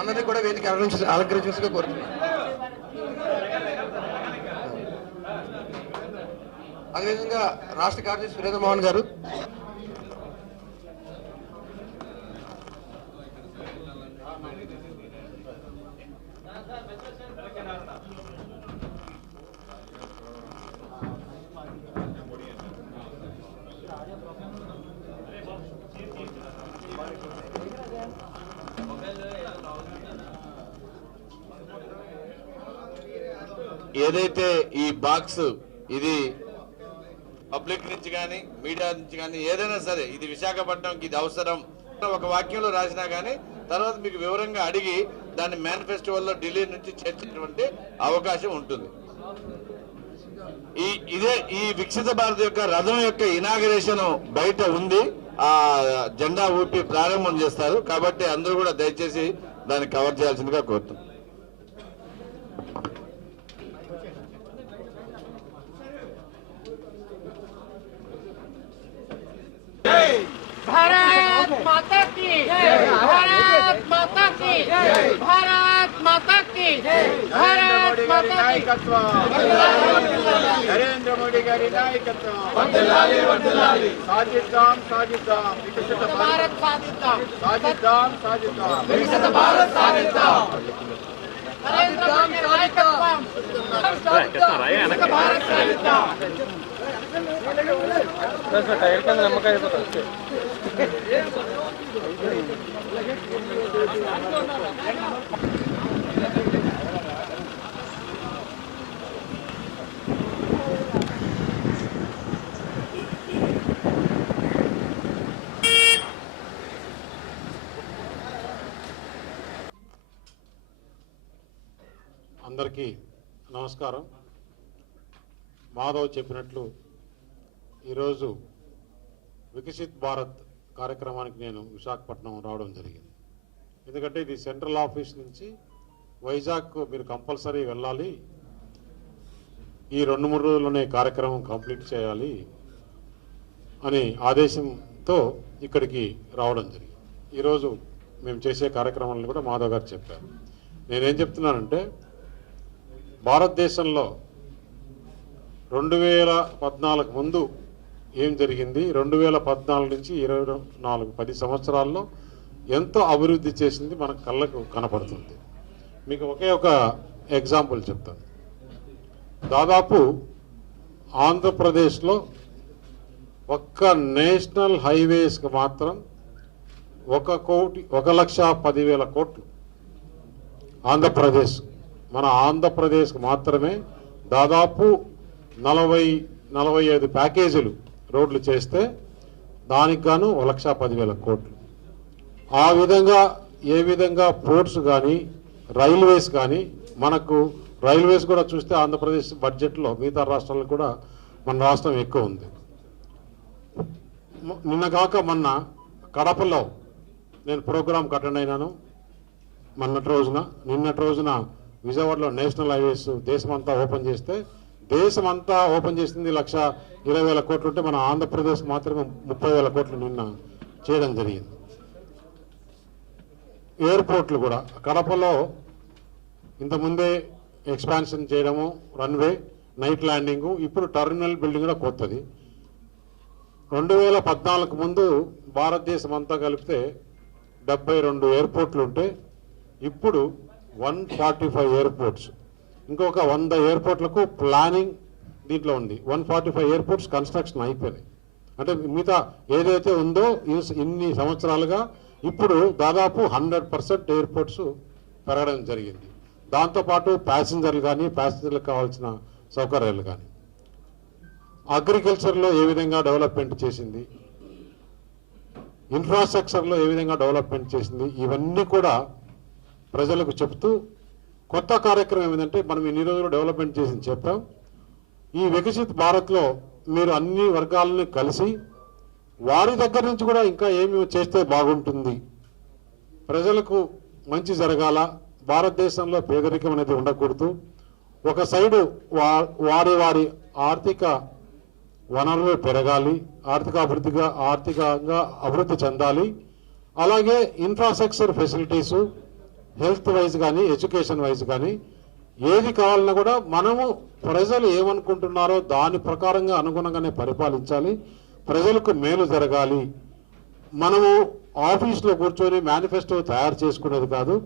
అన్నది కూడా వేదిక అలంకరించి అలంకరించాల్సిగా కోరుతున్నాను. అదేవిధంగా రాష్ట్ర కార్యదర్శి సురేంద్ర మోహన్ గారు ఏదైతే ఈ బాక్స్ ఇది పబ్లిక్ నుంచి కానీ మీడియా నుంచి కానీ ఏదైనా సరే ఇది విశాఖపట్నంకి ఇది అవసరం. ఒక వాక్యంలో రాసినా కానీ తర్వాత మీకు వివరంగా అడిగి దాన్ని మేనిఫెస్టోల్లో ఢిల్లీ నుంచి చేర్చేటువంటి అవకాశం ఉంటుంది. ఈ ఇదే ఈ వికసిత భారత్ యొక్క రథం యొక్క ఇనాగరేషన్ బయట ఉంది. ఆ జెండా ఊపి ప్రారంభం చేస్తారు. కాబట్టి అందరూ కూడా దయచేసి దాన్ని కవర్ చేయాల్సిందిగా కోరుతున్నాం. माता की भारत माता की भारत माता की भारत माता की నరేంద్ర మోడీ గారి నాయకత్వం సాధిద్దాం సాధిద్దాం వికసిత భారత్ भारत साधिद्दाम సాధిద్దాం సాధిద్దాం विकसित भारत साधिद्दाम नरेंद्र मोदी టైర్ కింద నమ్మకం అయిపోతుంది అందరికీ నమస్కారం. మాధవ్ చెప్పినట్లు ఈరోజు వికసిత్ భారత్ కార్యక్రమానికి నేను విశాఖపట్నం రావడం జరిగింది. ఎందుకంటే ఇది సెంట్రల్ ఆఫీస్ నుంచి వైజాగ్ మీరు కంపల్సరీ వెళ్ళాలి. ఈ రెండు మూడు రోజుల్లోనే కార్యక్రమం కంప్లీట్ చేయాలి అనే ఆదేశంతో ఇక్కడికి రావడం జరిగింది. ఈరోజు మేము చేసే కార్యక్రమాలను కూడా మాధవ్ గారు చెప్పారు. నేనేం చెప్తున్నానంటే భారతదేశంలో రెండు వేల పద్నాలుగు ముందు ఏం జరిగింది? రెండు వేల పద్నాలుగు నుంచి ఇరవై నాలుగు పది సంవత్సరాల్లో ఎంతో అభివృద్ధి చేసింది మన కళ్ళకు కనపడుతుంది. మీకు ఒకే ఒక ఎగ్జాంపుల్ చెప్తాను. దాదాపు ఆంధ్రప్రదేశ్లో ఒక్క నేషనల్ హైవేస్కి మాత్రం ఒక కోటి ఒక లక్ష పదివేల కోట్లు ఆంధ్రప్రదేశ్ మన ఆంధ్రప్రదేశ్కి మాత్రమే దాదాపు నలభై నలభై ఐదు ప్యాకేజీలు రోడ్లు చేస్తే దానికి గాను ఒక లక్ష పదివేల కోట్లు. ఆ విధంగా ఏ విధంగా పోర్ట్స్ కానీ రైల్వేస్ కానీ మనకు రైల్వేస్ కూడా చూస్తే ఆంధ్రప్రదేశ్ బడ్జెట్లో మిగతా రాష్ట్రాలు కూడా మన రాష్ట్రం ఎక్కువ ఉంది. నిన్న కాక మొన్న కడపలో నేను ప్రోగ్రామ్ అటెండ్ అయినాను. మొన్నటి రోజున నిన్నటి రోజున విజయవాడలో నేషనల్ హైవేస్ దేశమంతా ఓపెన్ చేస్తే దేశమంతా ఓపెన్ చేసింది లక్ష ఇరవై వేల కోట్లు ఉంటే మన ఆంధ్రప్రదేశ్ మాత్రమే ముప్పై వేల కోట్లు నిన్న చేయడం జరిగింది. ఎయిర్పోర్ట్లు కూడా కడపలో ఇంతకుముందే ఎక్స్పాన్షన్ చేయడము రన్వే నైట్ ల్యాండింగు ఇప్పుడు టర్మినల్ బిల్డింగ్ కూడా కొత్తది. రెండు వేల పద్నాలుగు ముందు భారతదేశం అంతా కలిపితే డెబ్బై రెండు ఎయిర్పోర్ట్లు ఉంటే ఇప్పుడు వన్ ఫార్టీ ఫైవ్ ఎయిర్పోర్ట్స్. ఇంకొక వంద ఎయిర్పోర్ట్లకు ప్లానింగ్ దీంట్లో ఉంది. One forty five airports construction అయిపోయినాయి. అంటే మిగతా ఏదైతే ఉందో ఇన్ని సంవత్సరాలుగా ఇప్పుడు దాదాపు హండ్రెడ్ పర్సెంట్ ఎయిర్పోర్ట్స్ పెరగడం జరిగింది. దాంతోపాటు ప్యాసింజర్లు కానీ ప్యాసింజర్లకు కావాల్సిన సౌకర్యాలు కానీ. అగ్రికల్చర్లో ఏ విధంగా డెవలప్మెంట్ చేసింది? ఇన్ఫ్రాస్ట్రక్చర్లో ఏ విధంగా డెవలప్మెంట్ చేసింది? ఇవన్నీ కూడా ప్రజలకు చెప్తూ కొత్త కార్యక్రమం ఏమిటంటే మనం ఇన్ని రోజులు డెవలప్మెంట్ చేసి చెప్పాం. ఈ వికసిత్ భారత్లో మీరు అన్ని వర్గాలని కలిసి వారి దగ్గర నుంచి కూడా ఇంకా ఏమి చేస్తే బాగుంటుంది? ప్రజలకు మంచి జరగాల భారతదేశంలో పేదరికం అనేది ఉండకూడదు. ఒక సైడు వా వారి వారి ఆర్థిక వనరులు పెరగాలి ఆర్థిక అభివృద్ధిగా ఆర్థికంగా అభివృద్ధి చెందాలి. అలాగే ఇన్ఫ్రాస్ట్రక్చర్ ఫెసిలిటీసు హెల్త్ వైజ్ కానీ ఎడ్యుకేషన్ వైజ్ కానీ ఏది కావాలన్నా కూడా మనము ప్రజలు ఏమనుకుంటున్నారో దాని ప్రకారంగా అనుగుణంగానే పరిపాలించాలి. ప్రజలకు మేలు జరగాలి. మనము ఆఫీస్లో కూర్చొని మేనిఫెస్టో తయారు చేసుకునేది కాదు.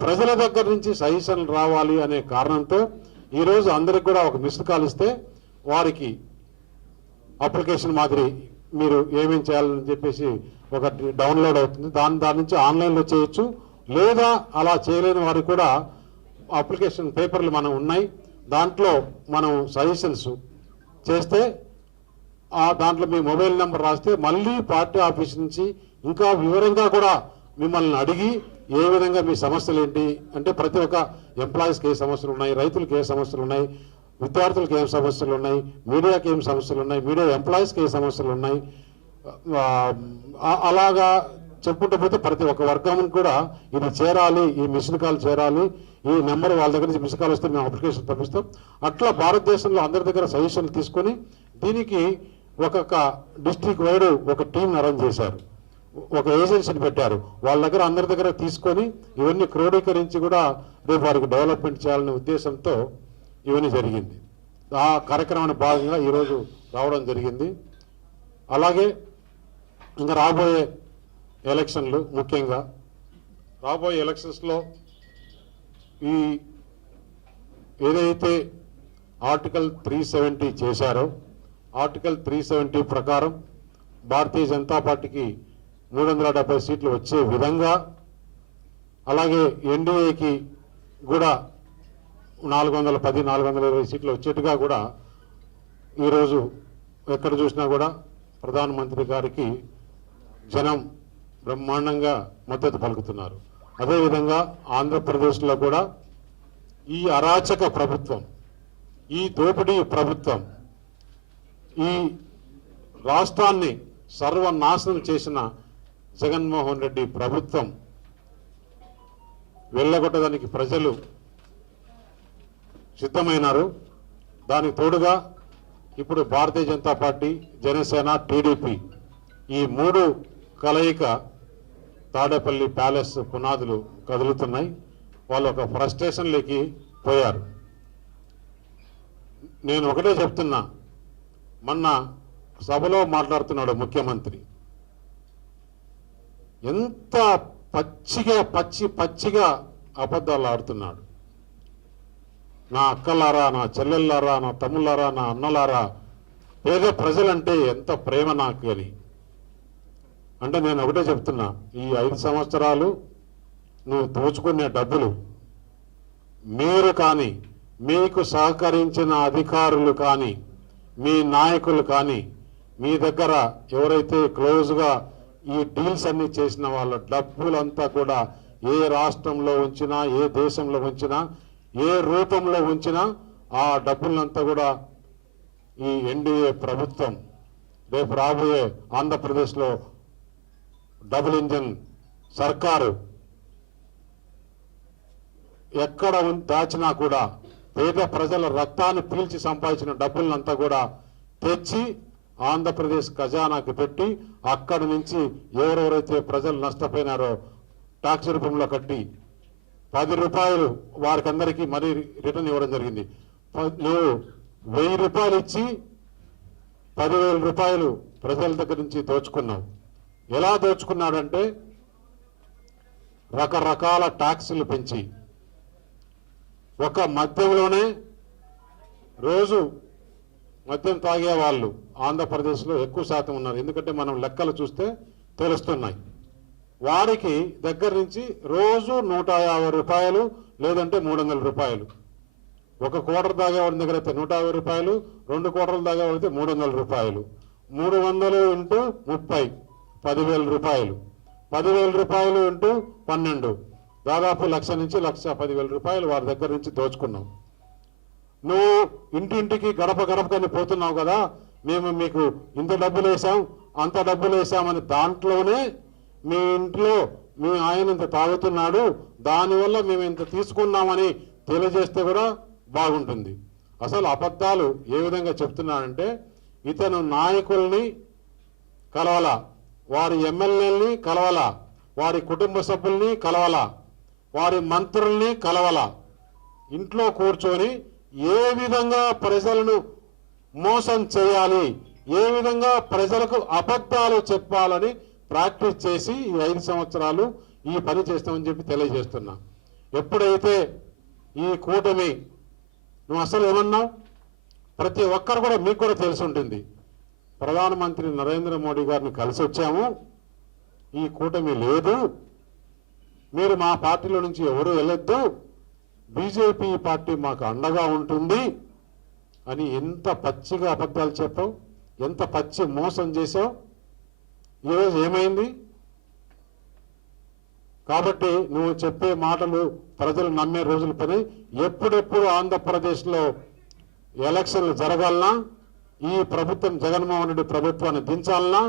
ప్రజల దగ్గర నుంచి సజెషన్లు రావాలి అనే కారణంతో ఈరోజు అందరికి కూడా ఒక మిస్డ్ కాల్ ఇస్తే వారికి అప్లికేషన్ మాదిరి మీరు ఏమేం చేయాలని చెప్పేసి ఒక డౌన్లోడ్ అవుతుంది. దాని దాని నుంచి ఆన్లైన్లో చేయొచ్చు. లేదా అలా చేయలేని వారికి కూడా అప్లికేషన్ పేపర్లు మనం ఉన్నాయి. దాంట్లో మనం సజెషన్స్ చేస్తే ఆ దాంట్లో మీ మొబైల్ నెంబర్ రాస్తే మళ్ళీ పార్టీ ఆఫీస్ నుంచి ఇంకా వివరంగా కూడా మిమ్మల్ని అడిగి ఏ విధంగా మీ సమస్యలు ఏంటి అంటే ప్రతి ఒక్క ఎంప్లాయీస్కి ఏ సమస్యలు ఉన్నాయి రైతులకు ఏ సమస్యలు ఉన్నాయి విద్యార్థులకు ఏం సమస్యలు ఉన్నాయి మీడియాకి ఏం సమస్యలు ఉన్నాయి మీడియా ఎంప్లాయీస్కి ఏ సమస్యలు ఉన్నాయి అలాగా చెప్పుకుంటూ పోతే ప్రతి ఒక్క వర్గం కూడా ఇది చేరాలి ఈ మిషన్ కాల్ చేరాలి ఈ నెంబర్ వాళ్ళ దగ్గర నుంచి మిషన్ కాల్ వస్తే మేము అప్లికేషన్ పంపిస్తాం. అట్లా భారతదేశంలో అందరి దగ్గర సజెషన్లు తీసుకొని దీనికి ఒక్కొక్క డిస్ట్రిక్ట్ వైడ్ ఒక టీం అరేంజ్ చేశారు. ఒక ఏజెన్సీని పెట్టారు. వాళ్ళ దగ్గర అందరి దగ్గర తీసుకొని ఇవన్నీ క్రోడీకరించి కూడా రేపు వారికి డెవలప్మెంట్ చేయాలనే ఉద్దేశంతో ఇవన్నీ జరిగింది. ఆ కార్యక్రమాన్ని భాగంగా ఈరోజు రావడం జరిగింది. అలాగే ఇంకా రాబోయే ఎలక్షన్లు ముఖ్యంగా. రాబోయే ఎలక్షన్స్లో ఈ ఏదైతే ఆర్టికల్ త్రీ సెవెంటీ చేశారో ఆర్టికల్ త్రీ సెవెంటీ ప్రకారం భారతీయ జనతా పార్టీకి మూడు వందల డెబ్బై సీట్లు వచ్చే విధంగా అలాగే ఎన్డీఏకి కూడా నాలుగు వందల పది నాలుగు వందల ఇరవై సీట్లు వచ్చేట్టుగా కూడా ఈరోజు ఎక్కడ చూసినా కూడా ప్రధానమంత్రి గారికి జనం బ్రహ్మాండంగా మద్దతు పలుకుతున్నారు. అదేవిధంగా ఆంధ్రప్రదేశ్లో కూడా ఈ అరాచక ప్రభుత్వం ఈ దోపిడీ ప్రభుత్వం ఈ రాష్ట్రాన్ని సర్వనాశనం చేసిన జగన్మోహన్ రెడ్డి ప్రభుత్వం వెళ్ళగొట్టడానికి ప్రజలు సిద్ధమైనారు. దానికి తోడుగా ఇప్పుడు భారతీయ జనతా పార్టీ జనసేన టీడీపీ ఈ మూడు కలయిక తాడేపల్లి ప్యాలెస్ పునాదులు కదులుతున్నాయి. వాళ్ళు ఒక ఫ్రస్ట్రేషన్లోకి పోయారు. నేను ఒకటే చెప్తున్నా. మొన్న సభలో మాట్లాడుతున్నాడు ముఖ్యమంత్రి. ఎంత పచ్చిగా పచ్చి పచ్చిగా అబద్ధాలు ఆడుతున్నాడు. నా అక్కలారా నా చెల్లెళ్ళారా నా తమ్ముళ్ళారా నా అన్నలారా పేద ప్రజలంటే ఎంత ప్రేమ నాకు అని అంటే నేను ఒకటే చెప్తున్నా ఈ ఐదు సంవత్సరాలు నువ్వు దోచుకునే డబ్బులు మీరు కానీ మీకు సహకరించిన అధికారులు కానీ మీ నాయకులు కానీ మీ దగ్గర ఎవరైతే క్లోజ్గా ఈ డీల్స్ అన్నీ చేసిన వాళ్ళ డబ్బులంతా కూడా ఏ రాష్ట్రంలో ఉంచినా ఏ దేశంలో ఉంచినా ఏ రూపంలో ఉంచినా ఆ డబ్బులంతా కూడా ఈ ఎన్డీఏ ప్రభుత్వం రేపు రాబోయే ఆంధ్రప్రదేశ్లో డబుల్ ఇంజన్ సర్కారు. ఎక్కడ దాచినా కూడా పేద ప్రజల రక్తాన్ని పీల్చి సంపాదించిన డబ్బులంతా కూడా తెచ్చి ఆంధ్రప్రదేశ్ ఖజానాకి పెట్టి అక్కడి నుంచి ఎవరెవరైతే ప్రజలు నష్టపోయినారో ట్యాక్స్ రూపంలో కట్టి పది రూపాయలు వారికి అందరికీ మరీ రిటర్న్ ఇవ్వడం జరిగింది. నువ్వు వెయ్యి రూపాయలు ఇచ్చి పదివేల రూపాయలు ప్రజల దగ్గర నుంచి దోచుకున్నావు. ఎలా దోచుకున్నాడంటే రకరకాల ట్యాక్సులు పెంచి ఒక మద్యంలోనే రోజు మద్యం తాగే వాళ్ళు ఆంధ్రప్రదేశ్లో ఎక్కువ శాతం ఉన్నారు. ఎందుకంటే మనం లెక్కలు చూస్తే తెలుస్తున్నాయి. వారికి దగ్గర నుంచి రోజు నూట రూపాయలు లేదంటే మూడు వందల రూపాయలు. ఒక క్వార్టర్ తాగేవాడి దగ్గర అయితే నూట యాభై రూపాయలు రెండు క్వార్టర్లు తాగేవాడితే మూడు వందల రూపాయలు. మూడు వందలు ఇంటూ ముప్పై. పదివేల రూపాయలు. పదివేల రూపాయలు ఇంటూ పన్నెండు. దాదాపు లక్ష నుంచి లక్ష పదివేల రూపాయలు వారి దగ్గర నుంచి దోచుకున్నాం. నువ్వు ఇంటింటికి గడప గడపకని పోతున్నావు కదా మేము మీకు ఇంత డబ్బులు వేసాం అంత డబ్బులు వేసామని దాంట్లోనే మీ ఇంట్లో మీ ఆయన ఇంత తాగుతున్నాడు దానివల్ల మేము ఇంత తీసుకున్నామని తెలియజేస్తే కూడా బాగుంటుంది. అసలు అబద్ధాలు ఏ విధంగా చెప్తున్నానంటే ఇతను నాయకుల్ని కలవాలా? వారి ఎమ్మెల్యేల్ని కలవల? వారి కుటుంబ సభ్యుల్ని కలవల? వారి మంత్రుల్ని కలవల? ఇంట్లో కూర్చొని ఏ విధంగా ప్రజలను మోసం చేయాలి? ఏ విధంగా ప్రజలకు అబద్ధాలు చెప్పాలని ప్రాక్టీస్ చేసి ఈ ఐదు సంవత్సరాలు ఈ పని చేస్తామని చెప్పి తెలియజేస్తున్నా. ఎప్పుడైతే ఈ కూటమి నువ్వు అసలు ఏమన్నావు? ప్రతి ఒక్కరు కూడా మీకు కూడా తెలిసి ఉంటుంది. ప్రధానమంత్రి నరేంద్ర మోడీ గారిని కలిసి వచ్చాము ఈ కూటమి లేదు. మీరు మా పార్టీలో నుంచి ఎవరు వెళ్ళొద్దు. బీజేపీ పార్టీ మాకు అండగా ఉంటుంది అని ఎంత పచ్చిగా అబద్ధాలు చెప్పావు ఎంత పచ్చి మోసం చేశావు. ఈరోజు ఏమైంది? కాబట్టి నువ్వు చెప్పే మాటలు ప్రజలు నమ్మే రోజుల పని. ఎప్పుడెప్పుడు ఆంధ్రప్రదేశ్లో ఎలక్షన్లు జరగాలనా ఈ ప్రభుత్వం జగన్మోహన్ రెడ్డి ప్రభుత్వాన్ని దించాలన్నా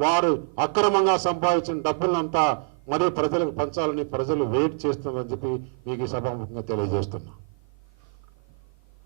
వారు అక్రమంగా సంపాదించిన డబ్బులంతా మరీ ప్రజలకు పంచాలని ప్రజలు వెయిట్ చేస్తున్నారని చెప్పి మీకు ఈ సభాముఖంగా తెలియజేస్తున్నా.